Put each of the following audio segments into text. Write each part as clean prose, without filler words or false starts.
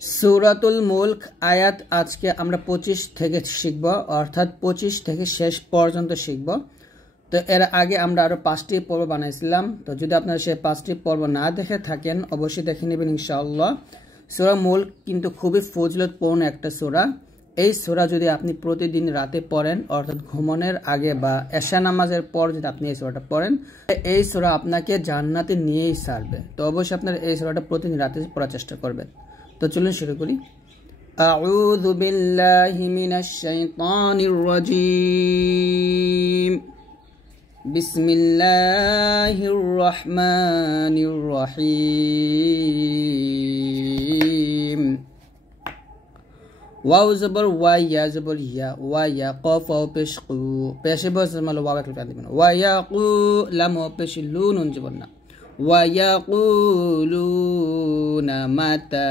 সূরাতুল মুলক আয়াত আজকে আমরা 25 থেকে শিখব, অর্থাৎ 25 থেকে শেষ পর্যন্ত শিখব। তো এর আগে আমরা আরো 5টি পর্ব বানাইছিলাম। তো যদি আপনারা সেই 5টি পর্ব না দেখে থাকেন অবশ্যই দেখে নেবেন ইনশাআল্লাহ। সূরা মুলক কিন্তু খুবই ফজিলতপূর্ণ একটা সূরা। এই সূরা যদি আপনি প্রতিদিন রাতে পড়েন, অর্থাৎ ঘুমানোর আগে বা এশা নামাজের পর যদি আপনি এই সূরাটা পড়েন, এই সূরা আপনাকে জান্নাতে নিয়েই ছাড়বে। তো অবশ্যই আপনারা এই সূরাটা প্রতিদিন রাতে পড়ার চেষ্টা করবেন। তো চলুন শুরু করি। আউযু বিল্লাহি মিনাশ শাইতানির রাজীম। বিসমিল্লাহির রহমানির রহিম। ওয়াও জবর ওয়া, ইয়া জবর ইয়া, ওয়া ইয়া, কফ ওয়া পেশ কু, পেশে বস মানে ওয়া একটা দিবেন। ওয়া ইয়াকু, লাম ওয়া পেশ লু, নুন জবর না। ওয়া ইয়াকুলুনা মাতা,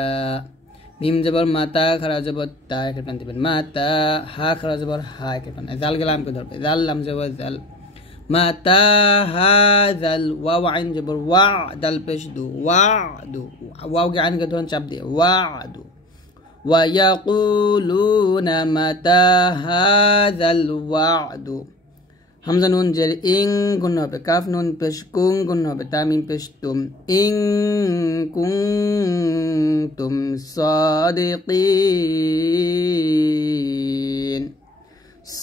মিম জবর মাতা, খারা জবর তা, একটা দিবেন। মাতা, হা খারা জবর হা, একটা জাল গেলাম কে ধরবে, জাল লাম জবর জাল। মাতা হাযাল, ওয়াও আইন জবর ওয়া, দাল পেশ দু, ওয়াদু, ওয়াও কে আইন কে ধরুন চাপ দিয়ে, ওয়াদু। ওয়ায়াকুলুনা মাতা হাযাল ওয়াদু। হামজা নুন জের ইং গুণ হবে, কাফ নুন পেশ কুং গুণ হবে, তামিম পেশ তুম। ইং কুনতুম সাদিকিন,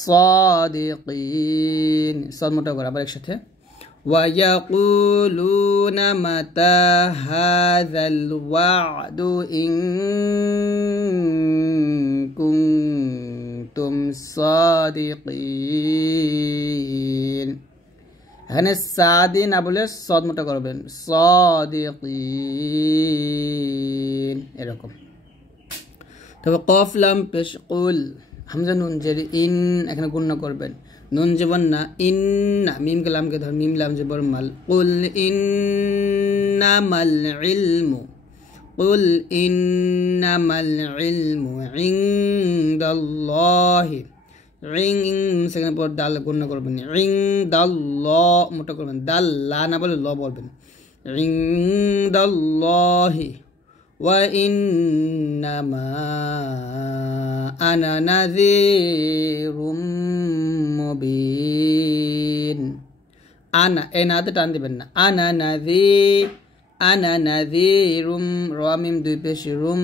সাদিকিন, সদ মোটা করে আবার একসাথে। وَيَقُولُونَ مَتَى هَذَا الْوَعْدُ إِن كُنتُمْ صَادِقِينَ। এখানে সাদি না বলে সদ মোটা করবেন, সাদিকিন, এরকম। তবে কফ লাম পেশ কুল, হামজা নুন জের ইন, এখানে গুণ করবেন। নুন জবর না, ইন্না, মিম কে লাম কে ধর, মিম লাম জবর মাল। কুল ইন্নামাল ইলমু, কুল ইন্নামাল ইলমু ইনদাল্লাহি, ইন সেখানে পর দাল গুণ করবেন, ইনদাল্লাহ মোটা করবেন, দাল লা না বলে ল বলবেন, ইনদাল্লাহি। ওয়া ইন্নামা আনা নাযীরুম মুবিন। আনা, এই নাতে টান দিবেন না, আনা নাযীরুম, র মিম দুই পেশ রুম,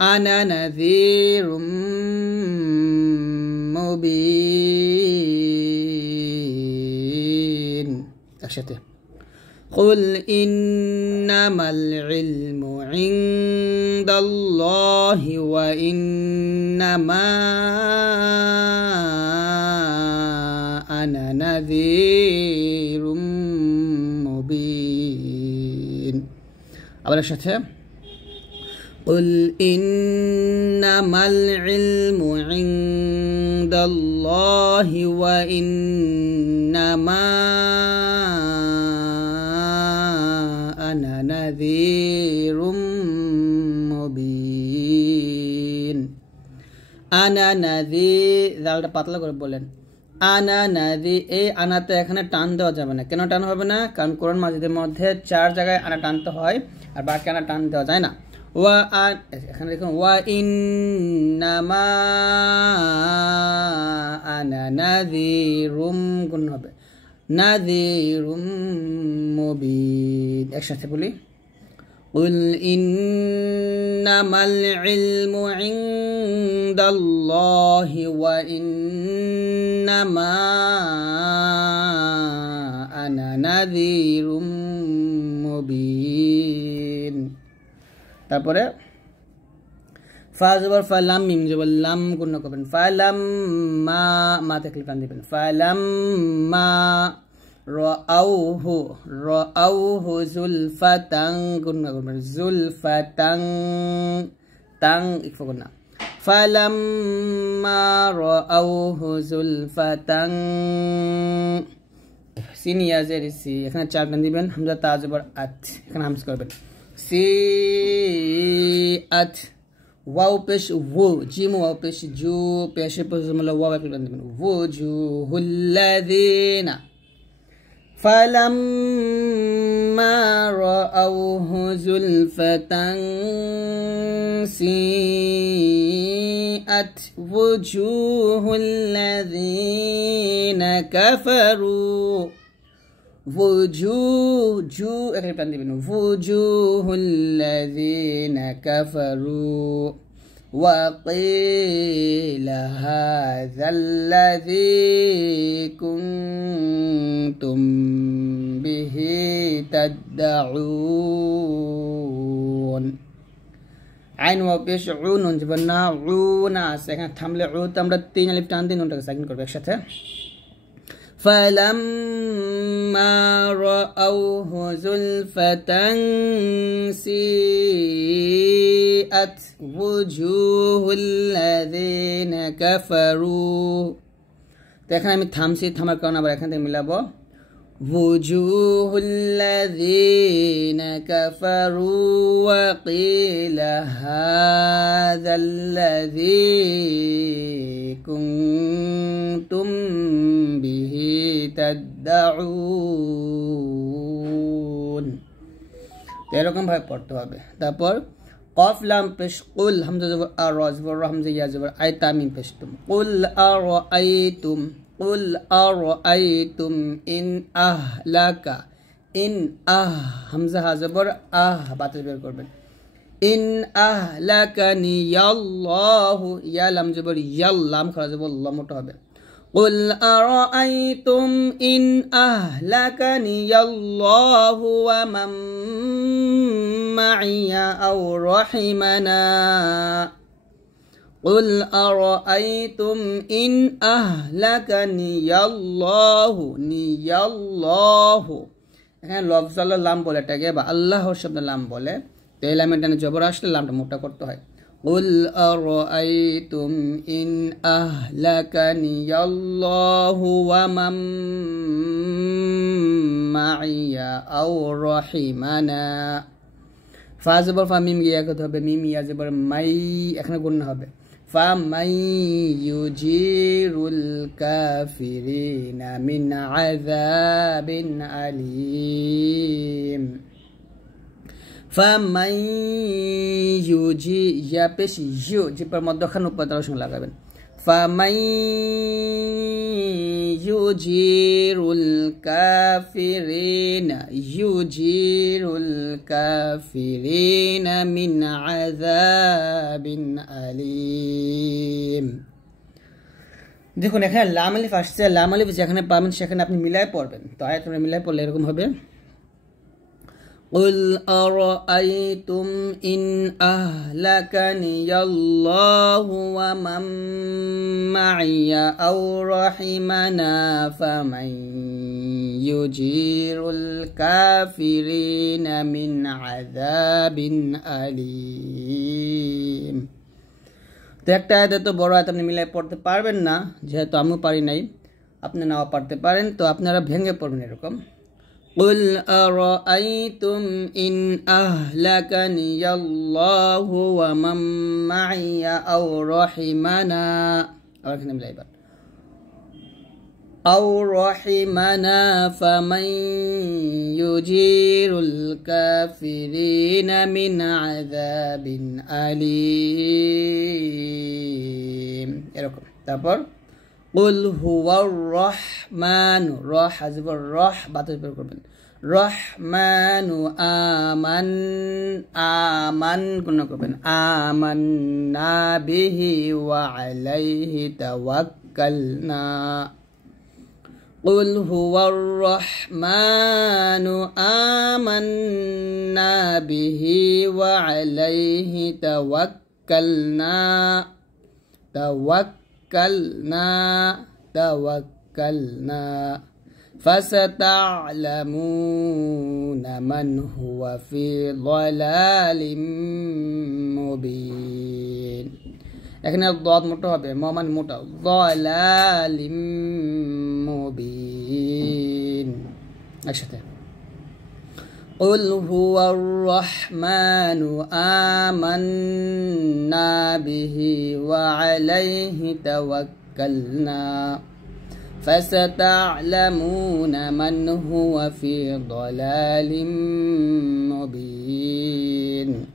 আনা নাযীরুম মুবিন, একসাথে। قل إنما العلم عند الله وإنما أنا نذير مبين। আবার একসাথে। قل إنما العلم عند الله وإنما أنا نذير مبين। আনা নাযী, জালটা পাতলা করে বলেন, আনা নাযী। এই আনাতে এখানে টান দেওয়া যাবে না। কেন টান হবে না? কারণ কোরআন মাজিদের মধ্যে 4 জায়গায় আনা টানতে হয়, আর বাকি আনা টান দেওয়া যায় না। ওয়া এখানে দেখুন, ওয়া ইন্নামা আনা নাযীরুম গুণ হবে, নাযীরুম মুবিন, একসাথে বলি। قل إنما العلم عند الله وإنما أنا نذير مبين। তারপরে ফা জবর ফা, লাম মিম জবর লাম গুণ করবেন, ফালাম মা, মা থেকে টান দিবেন, ফালাম মা রাআউহু যুলফাতান গুণ করবেন, যুলফাতান, তাং ইকফা গুণ না। ফালাম্মা রাআউহু যুলফাতান, সিন ইয়া জের সি, এখানে 4 টান দিবেন। হামজা তা জবর আত, এখানে হামজ করবেন, সি আত। ওয়াও পেশ ওয়া, জিম ওয়াও পেশ জু, পেশে পেশ মানে ওয়াও একটা টান দিবেন, ওয়াজুহুল্লাযিনা। فلما رأوه زلفة سيئت وجوه الذين كفروا وجوه الذين كفروا وقيل هذا الذي كنتم به تدعون আইন ওয়া পেশ উনুন যেমন না উনা আছে এখানে থামলে উ তো আমরা তিন আলিফ টান দিই নুনটাকে সাকিন করব একসাথে ফালাম্মা রাআউহু যুলফাতান সিআত ওয়ুজুহুল লাযিনা কাফারু তো এখানে আমি থামছি থামার কারণে আবার এখান থেকে মিলাবো وجوه الذين كفروا وقيل هذا الذي كنتم به تدعون এরকম ভাবে পড়তে হবে তারপর কফ লাম পেশ কুল হামজা জবর আর রা জবর হামজা ইয়া জবর আই তামিম পেশ তুম কুল আরাআইতুম قل أرأيتم إن أهلك إن همزة زبر باتش بير করবেন إن أهلكني الله يا لام زبر يلام خرج زبر الله মোটা হবে قل أرأيتم إن أهلكني الله ومن معي أو رحمنا قل أرأيتم إن أهلكني الله এখানে লফজ আল্লাহ লাম বলে এটাকে বা আল্লাহর শব্দ লাম বলে তো এই লামের ডানে জবর আসলে লামটা মোটা করতে হয় قل أرأيتم إن أهلكني الله ومن معي أو رحمنا ফা জবর ফা মিম গিয়া করতে হবে মিম ইয়া জবর মাই এখানে গুণ হবে فمن يجير الكافرين من عذاب أليم فمن يجي يا পেশ ইউ জি পর মধ্যখান উপর তার সঙ্গে লাগাবেন فمن يجير الكافرين من عذاب أليم দেখুন এখানে লাম আলিফ আসছে লাম আলিফ যেখানে পাবেন সেখানে আপনি মিলাই পড়বেন তো আয়াতটা মিলাই পড়লে এরকম হবে قل أرأيتم إن أهلكني الله ومن معي أو رحمنا فمن يجير الكافرين من عذاب أليم তো একটা আয়াত তো বড় আয়াত আপনি মিলাই পড়তে পারবেন না যেহেতু আমিও পারি নাই আপনি নাও পারতে পারেন তো আপনারা ভেঙে পড়বেন এরকম قل أرأيتم إن أهلكني الله ومن معي أو رحمنا أو رحمنا فمن يجير الكافرين من عذاب أليم তারপর قل هو الرحمن راح حذف الراح বাতাস বের করবেন রহমান আমান গুণ করবেন আমান্না বিহি ওয়া আলাইহি তাওয়াক্কালনা قل هو الرحمن آمنا به وعليه توكلنا فستعلمون من هو في ضلال مبين এখানে ضاد মোটা হবে মমান মোটা ضلال مبين একসাথে قل هو الرحمن آمنا به وعليه توكلنا فستعلمون من هو في ضلال مبين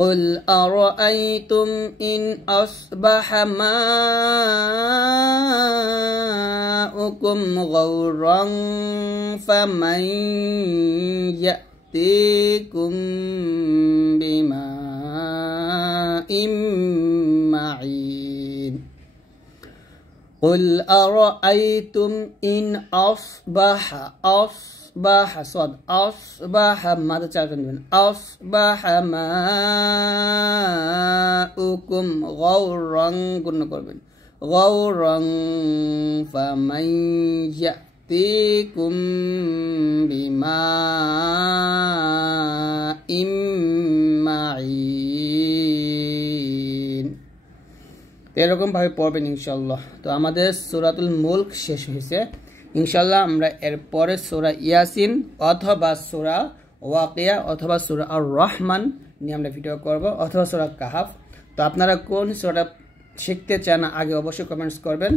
قل أرأيتم إن أصبح ماؤكم غورا فمن يأتيكم بماء معين قل أرأيتم إن أصبح صاد أصبح ماذا تعلمون أصبح ماؤكم غورا قلنا قربين غورا فمن يأتيكم بماء معين এরকম ভাবে পড়বেন ইনশাআল্লাহ। তো আমাদের সূরাতুল মুলক শেষ হয়েছে। ইনশাআল্লাহ আমরা এর পরে সূরা ইয়াসিন অথবা সূরা ওয়াকিয়া অথবা সূরা আর রহমান নিয়ে আমরা ভিডিও করব অথবা সূরা কাহাফ। তো আপনারা কোন সূরাটা শিখতে চান আগে অবশ্যই কমেন্টস করবেন।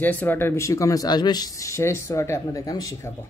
যে সূরাটার বেশি কমেন্টস আসবে সেই সূরাটা আপনাদেরকে আমি শেখাবো।